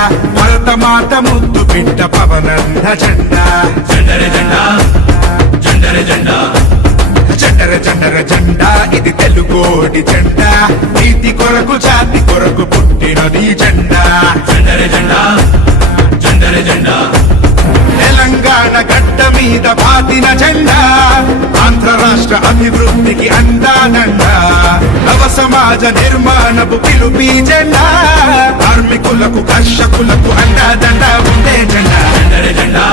జెండా భరతమాత ముద్దు బిడ్డ పవనంద జెండా. జెండర జెండా జెండర జెండా. జెండర జెండర జెండా ఇది తెలుగోడి జెండా. నీతి కొరకు జాతి కొరకు పుట్టినది జెండా. జెండర జెండా జెండర జెండా. తెలంగాణ గడ్డ మీద బాతిన జెండా. ఆంధ్ర రాష్ట్ర అభివృద్ధికి అందానండ మానవ సమాజ నిర్మాణపు పిలుపి జెండా. కార్మికులకు కర్షకులకు అండాదండ ఉండే జెండా జెండా.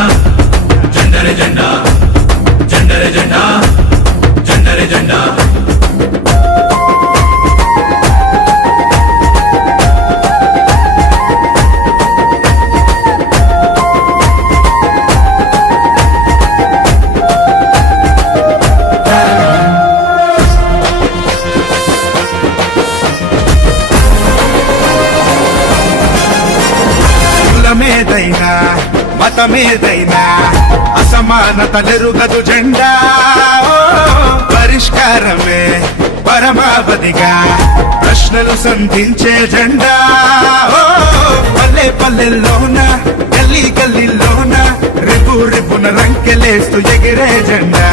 మతమేదైనా మతమేదైనా అసమానతలెరుగదు జెండా. పరిష్కారమే పరమావధిగా ప్రశ్నలు సంధించే జెండా. పల్లె పల్లెల్లోన గల్లీ గల్లీలోన రేపు రేపున రంకెలేస్తూ ఎగిరే జెండా.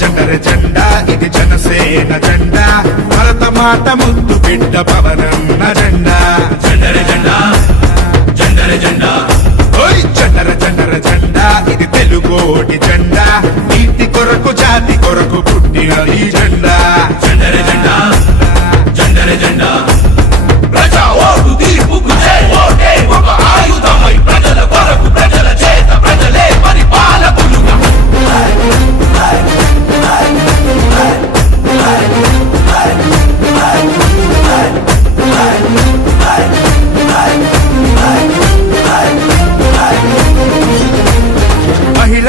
జెండర జెండా ఇది జనసేన జెండా. భరత మాత ముద్దు బిడ్డ పవనన్న జెండా. జెండర జెండా జెండర జెండా. ఓయ్ జెండర జెండర జెండా ఇది తెలుగోడి జెండా. నీతి కొరకు జాతి కొరకు పుట్టిన ఈ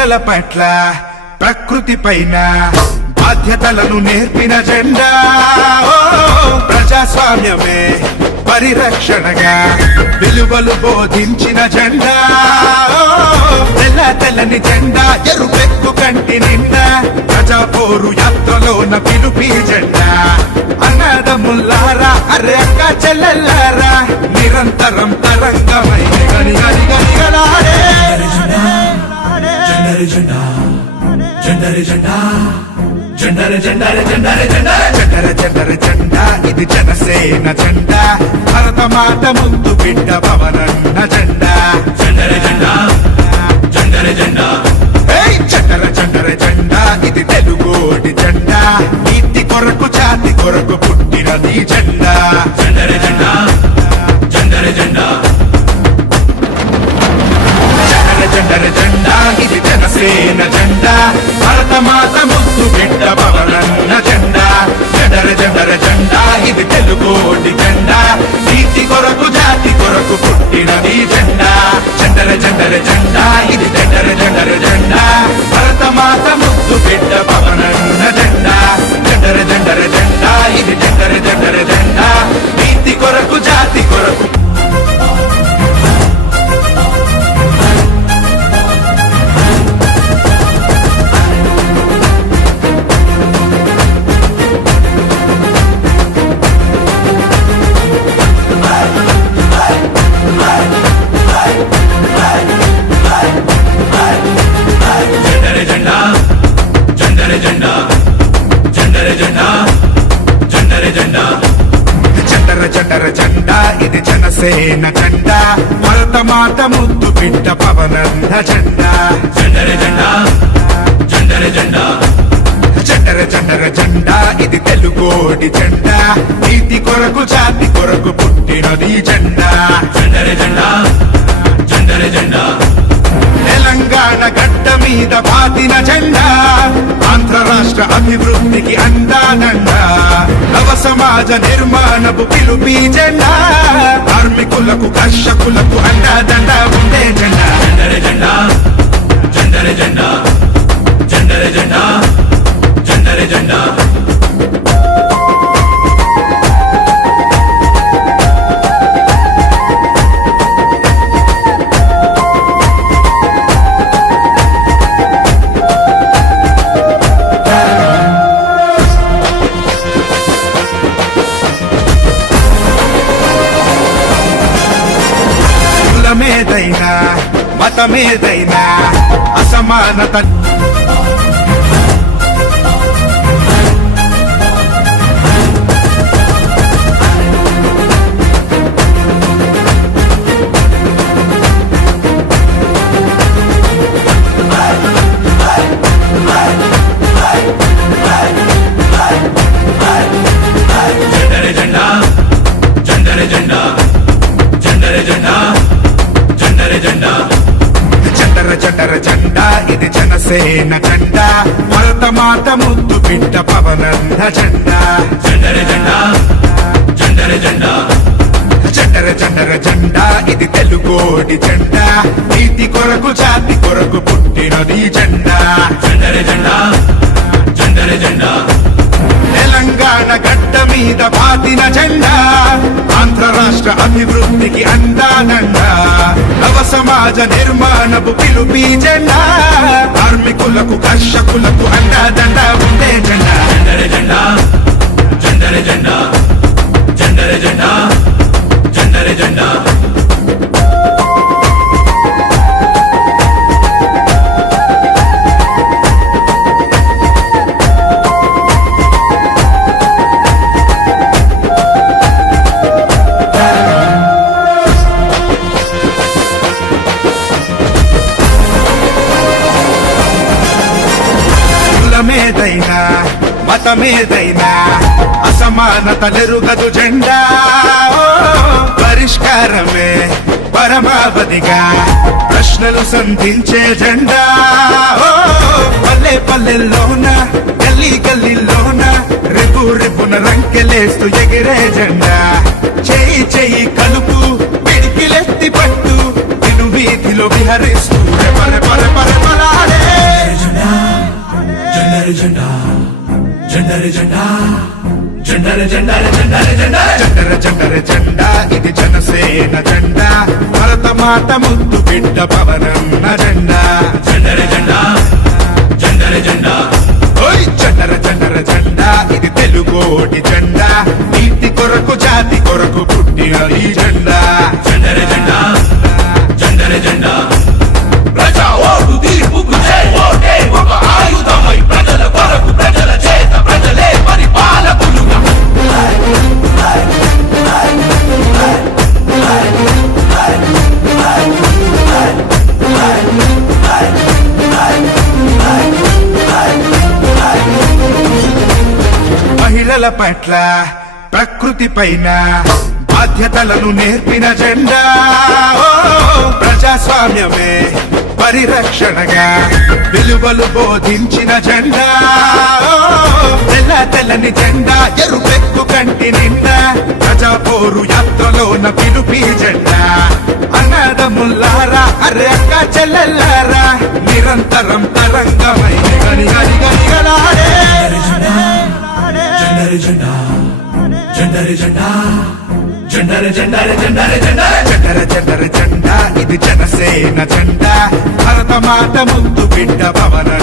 మహిళల పట్ల ప్రకృతి పైన బాధ్యతలను నేర్పిన జెండా. ఓ, ప్రజాస్వామ్యమే పరిరక్షణగా విలువలు బోధించిన జెండా. తెల్ల తెల్లని జెండా ఎరుపెక్కు కంటి నిండా. ప్రజా పోరు యాత్రలోన పిలుపి జెండా. అన్నదముల్లారా అరే అక్క చెల్లెల్లారా నిరంతరం జెండర జెండా జెండర జెండర జెండర జెండర జెండర జెండర జెండా ఇది జనసేన జెండా. భరత మాత ముందు బిడ్డ పవనన్న జెండా. జెండర జెండా జెండర జెండా. ఏయ్ జెండర జెండర జెండా ఇది తెలుగోడి జెండా. నీతి కొరకు జాతి కొరకు పుట్టినది జెండా. ఇది జెండర జెండర జెండా జెండా భరత మాత ముద్దు బిడ్డ పవనంద జెండా. జెండర జెండా జెండర జెండా. జెండర జెండర జెండా ఇది తెలుగోడి జెండా. నీతి కొరకు జాతి కొరకు పుట్టినది జెండా. జెండర జెండా జెండర జెండా. తెలంగాణ గడ్డ మీద బాతిన జెండా. ఆంధ్ర రాష్ట్ర అభివృద్ధికి అందానండ సమాజ నిర్మాణపు పిలుపి జెండా. కార్మికులకు కర్షకులకు అండా దండ ఉండే జెండా. జెండరే జెండా జెండరే జెండా జెండరే జెండా జెండరే జెండా. మతమేదైనా మతమేదైనా అసమానత ముద్దు బిడ్డ పవనంద జెండా. జెండరే జెండా జెండరే జెండా. చండర చండర జెండా ఇది తెలుగోడి జెండా. నీతి కొరకు జాతి కొరకు పుట్టినది జెండా. జెండరే జెండా జెండరే జెండా. తెలంగాణ గడ్డ మీద బాతిన జెండా. ఆంధ్ర రాష్ట్ర నవ సమాజ నిర్మాణపు పిలుపి జెండా. కార్మికులకు కర్షకులకు అండాదండ ఉండే జెండా. జెండరే జెండా జెండరే జెండా. కులమేదైనా మతమేదైనా అసమానతలెరుగదు జెండా. పరిష్కారమే పరమావధిగా ప్రశ్నలు సంధించే జెండా. పల్లె పల్లెల్లోన గల్లీ గల్లీలోన రేపు రేపున రంకెలేస్తూ ఎగిరే జెండా. చేయి చేయి కలుపు పిడికిలెత్తి పట్టు తిను వీధిలో విహరిస్తూ. పర పర పర జెండరే జెండా జెండరే జెండా జెండరే జెండరే జెండరే జెండరే జెండర జెండర జెండా ఇది జనసేన జెండా. భరత మాత ముద్దు బిడ్డ పవనన్న జెండా. జెండరే జెండా జెండరే జెండా. ఓయ్ జెండర జెండర జెండా ఇది తెలుగోడి జెండా. మహిళల పట్ల ప్రకృతి పైన బాధ్యతలను నేర్పిన జెండా. ప్రజాస్వామ్యమే పరిరక్షణగా విలువలు బోధించిన జెండా. తెల్ల తెల్లని జెండా ఎరుపెక్కు కంటి నిండా. ప్రజా పోరు యాత్రలోన పిలుపి జెండా. అన్నదముల్లారా అరే అక్క చెల్లెల్లారా నిరంతరం తరంగం జెండరే జెండా. జెండరే జెండరే జెండరే జెండరే. జెండర జెండర జెండా. ఇది జనసేన జెండా. భరత మాత ముందు బిడ్డ భవన